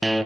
Hey,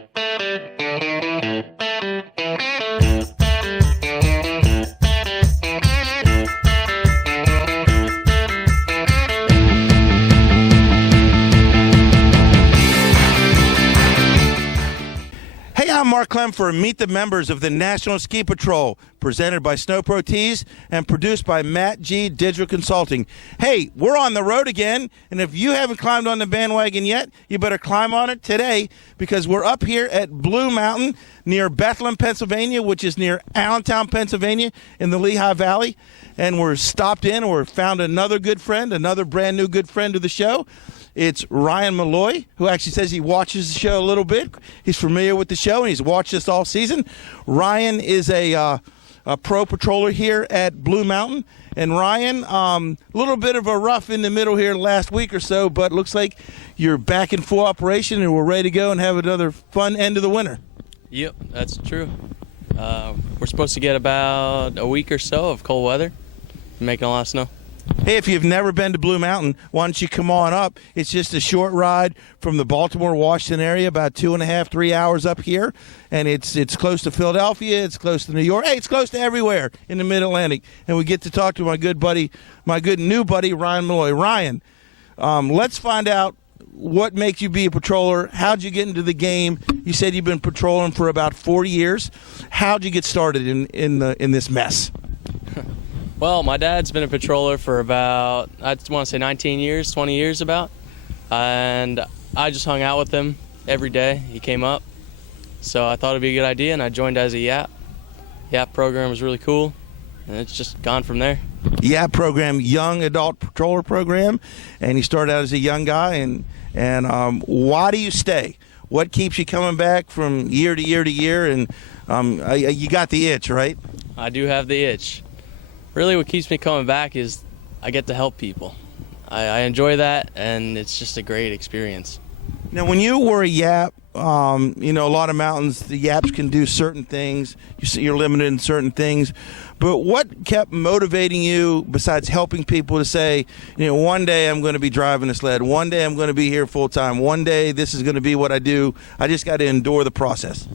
I'm Mark Clem for Meet the Members of the National Ski Patrol, presented by Snow Pro Tees and produced by Matt G. Digital Consulting. Hey, we're on the road again, and if you haven't climbed on the bandwagon yet, you better climb on it today, because we're up here at Blue Mountain near Bethlehem, Pennsylvania, which is near Allentown, Pennsylvania, in the Lehigh Valley. And we're stopped in, or found another good friend, another brand new good friend of the show. It's Ryan Molloy, who actually says he watches the show a little bit. He's familiar with the show, and he's watched us all season. Ryan is a pro patroller here at Blue Mountain. And Ryan, a little bit of a rough in the middle here last week or so, but looks like you're back in full operation and we're ready to go and have another fun end of the winter. Yep, that's true. We're supposed to get about a week or so of cold weather, making a lot of snow. Hey, if you've never been to Blue Mountain, why don't you come on up? It's just a short ride from the Baltimore-Washington area, about 2.5, 3 hours up here. And it's close to Philadelphia, it's close to New York. Hey, it's close to everywhere in the Mid-Atlantic. And we get to talk to my good new buddy, Ryan Molloy. Ryan, let's find out what makes you be a patroller. How'd you get into the game? You said you've been patrolling for about 40 years. How'd you get started in this mess? Well, my dad's been a patroller for about, I want to say 19 years, 20 years about. And I just hung out with him every day. He came up. So I thought it'd be a good idea, and I joined as a YAP. YAP program was really cool, and it's just gone from there. YAP program, Young Adult Patroller Program, and you started out as a young guy. And why do you stay? What keeps you coming back from year to year to year? And you got the itch, right? I do have the itch. Really, what keeps me coming back is I get to help people. I enjoy that, and it's just a great experience. Now, when you were a YAP, a lot of mountains, the YAPs can do certain things. You're limited in certain things. But what kept motivating you, besides helping people, to say, one day I'm going to be driving a sled. One day I'm going to be here full time. One day this is going to be what I do. I just got to endure the process.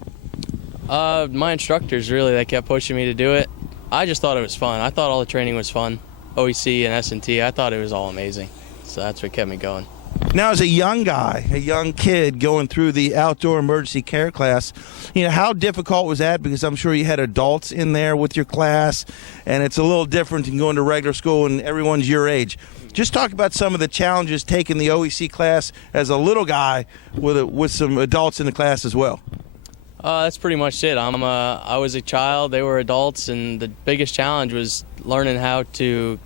My instructors, really, they kept pushing me to do it. I just thought it was fun. I thought all the training was fun. OEC and S&T, I thought it was all amazing. So that's what kept me going. Now, as a young guy, a young kid going through the outdoor emergency care class, how difficult was that? Because I'm sure you had adults in there with your class, and it's a little different than going to regular school and everyone's your age. Just talk about some of the challenges taking the OEC class as a little guy with some adults in the class as well. That's pretty much it. I was a child, they were adults, and the biggest challenge was learning how to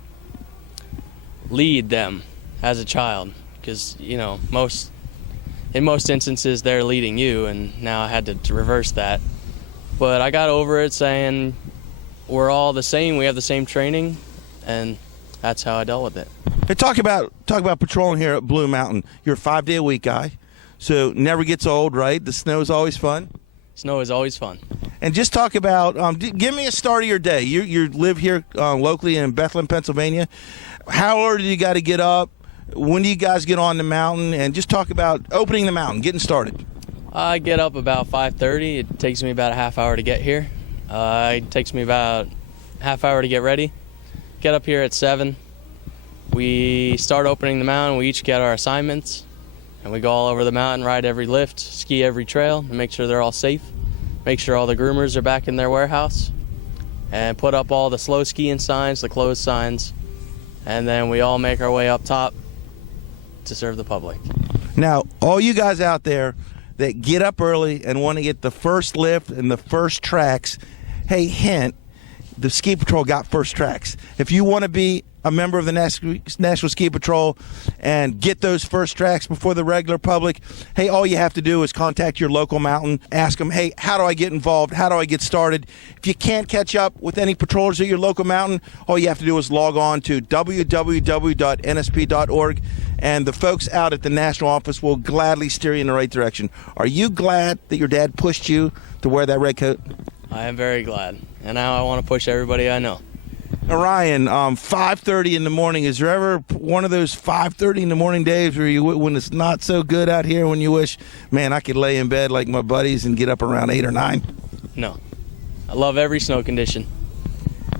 lead them as a child. Because, in most instances they're leading you, and now I had to reverse that. But I got over it, saying we're all the same, we have the same training, and that's how I dealt with it. Hey, talk about patrolling here at Blue Mountain. You're a 5-day-a-week guy, so never gets old, right? The snow is always fun. Snow is always fun. And just talk about, give me a start of your day. You live here locally in Bethlehem, Pennsylvania. How early do you got to get up? When do you guys get on the mountain? And just talk about opening the mountain, getting started. I get up about 5:30. It takes me about a half hour to get here. It takes me about a half hour to get ready. Get up here at 7. We start opening the mountain. We each get our assignments. And we go all over the mountain, ride every lift, ski every trail, and make sure they're all safe. Make sure all the groomers are back in their warehouse. And put up all the slow skiing signs, the closed signs. And then we all make our way up top to serve the public. Now, all you guys out there that get up early and want to get the first lift and the first tracks, hey, hint, the Ski Patrol got first tracks. If you want to be a member of the National Ski Patrol and get those first tracks before the regular public, hey, all you have to do is contact your local mountain, ask them, hey, how do I get involved? How do I get started? If you can't catch up with any patrollers at your local mountain, all you have to do is log on to www.nsp.org, and the folks out at the national office will gladly steer you in the right direction. Are you glad that your dad pushed you to wear that red coat? I am very glad, and now I want to push everybody I know. Ryan, 5:30 in the morning. Is there ever one of those 5:30 in the morning days where when it's not so good out here, when you wish, man, I could lay in bed like my buddies and get up around 8 or 9? No. I love every snow condition.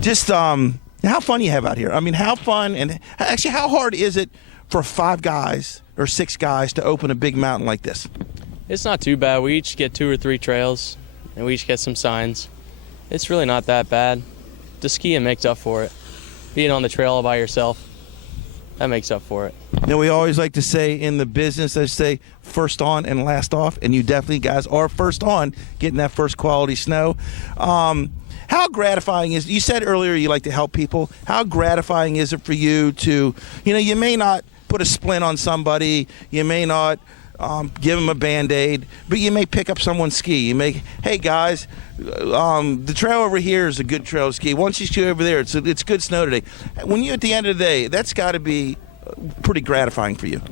Just how fun you have out here. I mean, how fun, and actually how hard is it for 5 guys or 6 guys to open a big mountain like this? It's not too bad. We each get 2 or 3 trails, and we each get some signs. It's really not that bad. The skiing makes up for it. Being on the trail all by yourself, that makes up for it. Now, we always like to say in the business, I say first on and last off, and you definitely guys are first on getting that first quality snow. How gratifying is, you said earlier you like to help people. How gratifying is it for you to, you may not put a splint on somebody, you may not give them a Band-Aid, but you may pick up someone's ski. You may, hey guys, the trail over here is a good trail to ski. Once you ski over there, it's good snow today. When you, at the end of the day, that's got to be pretty gratifying for you.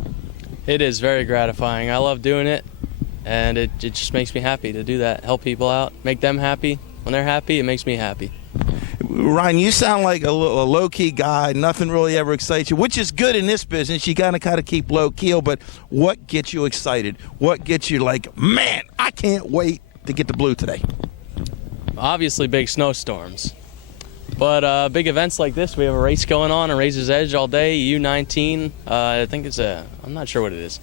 It is very gratifying. I love doing it, and it just makes me happy to do that. Help people out, make them happy. When they're happy, it makes me happy. Ryan, you sound like a low-key guy. Nothing really ever excites you, which is good in this business. You gotta kind of keep low-key, but what gets you excited? What gets you like, man, I can't wait to get to Blue today? Obviously, big snowstorms. But big events like this, we have a race going on, a Razor's Edge all day, U19. I think I'm not sure what it is.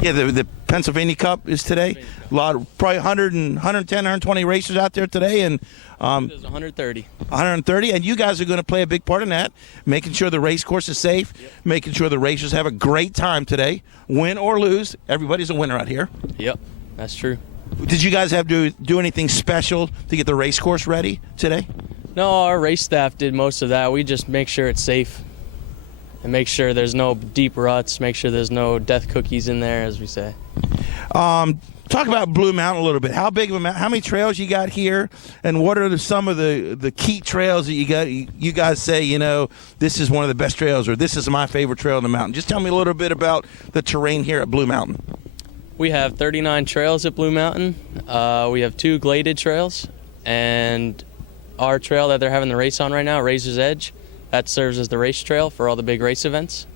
Yeah, the Pennsylvania Cup is today. A lot of, probably 110, 120 racers out there today, and there's 130. 130, and you guys are going to play a big part in that, making sure the race course is safe, making sure the racers have a great time today, win or lose. Everybody's a winner out here. Yep, that's true. Did you guys have to do anything special to get the race course ready today? No, our race staff did most of that. We just make sure it's safe and make sure there's no deep ruts, make sure there's no death cookies in there, as we say. Talk about Blue Mountain a little bit. How big of a mountain? How many trails you got here, and what are some of the key trails that you got? You guys say, this is one of the best trails, or this is my favorite trail in the mountain. Just tell me a little bit about the terrain here at Blue Mountain. We have 39 trails at Blue Mountain. We have 2 gladed trails, and our trail that they're having the race on right now, Razor's Edge, that serves as the race trail for all the big race events.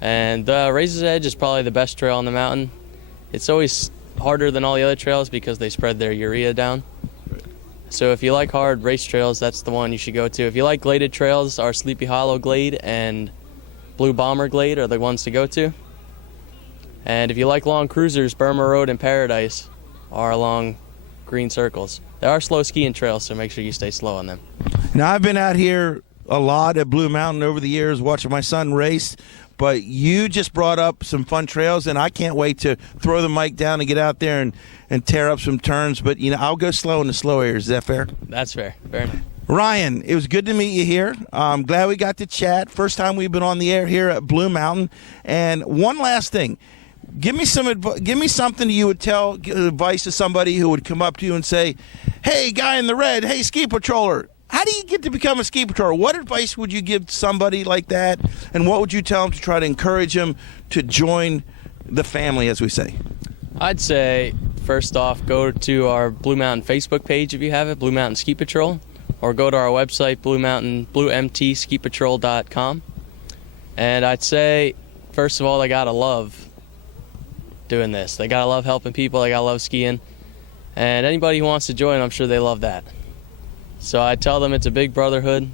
And Razor's Edge is probably the best trail on the mountain. It's always harder than all the other trails because they spread their urea down. So if you like hard race trails, that's the one you should go to. If you like gladed trails, our Sleepy Hollow Glade and Blue Bomber Glade are the ones to go to. And if you like long cruisers, Burma Road and Paradise are long green circles. They are slow skiing trails, so make sure you stay slow on them. Now, I've been out here a lot at Blue Mountain over the years watching my son race, but you just brought up some fun trails, and I can't wait to throw the mic down and get out there and tear up some turns. But, I'll go slow in the slow areas. Is that fair? That's fair. Fair enough. Ryan, it was good to meet you here. I'm glad we got to chat. First time we've been on the air here at Blue Mountain. And one last thing. Give me something you would give advice to somebody who would come up to you and say, hey, guy in the red, hey, ski patroller, how do you get to become a ski patroller? What advice would you give somebody like that, and what would you tell them to try to encourage them to join the family, as we say? I'd say, first off, go to our Blue Mountain Facebook page if you have it, Blue Mountain Ski Patrol, or go to our website, bluemtskipatrol.com. And I'd say, first of all, they gotta love doing this. They gotta love helping people. They gotta love skiing. And anybody who wants to join, I'm sure they love that. So I tell them it's a big brotherhood.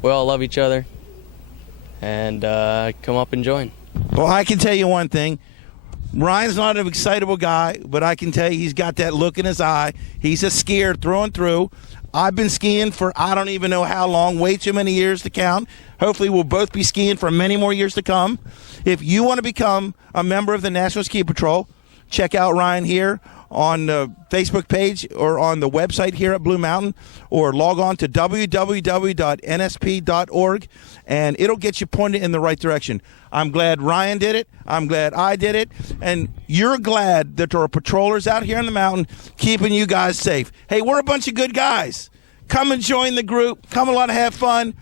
We all love each other. And come up and join. Well, I can tell you one thing. Ryan's not an excitable guy, but I can tell you he's got that look in his eye. He's a skier through and through. I've been skiing for I don't even know how long, way too many years to count. Hopefully we'll both be skiing for many more years to come. If you want to become a member of the National Ski Patrol, check out Ryan here on the Facebook page or on the website here at Blue Mountain, or log on to www.nsp.org, and it'll get you pointed in the right direction. I'm glad Ryan did it. I'm glad I did it. And you're glad that there are patrollers out here in the mountain keeping you guys safe. Hey, we're a bunch of good guys. Come and join the group. Come along and have fun.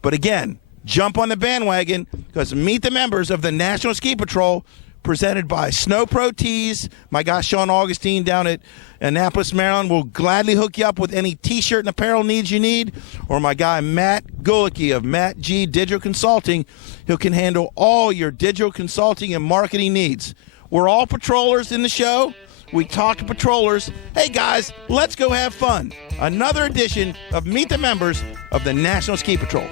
But again, jump on the bandwagon, because meet the members of the National Ski Patrol presented by Snow Pro Tees. My guy Sean Augustine down at Annapolis, Maryland will gladly hook you up with any T-shirt and apparel needs you need. Or my guy Matt Gulicki of Matt G Digital Consulting, who can handle all your digital consulting and marketing needs. We're all patrollers in the show. We talk to patrollers. Hey guys, let's go have fun. Another edition of Meet the Members of the National Ski Patrol.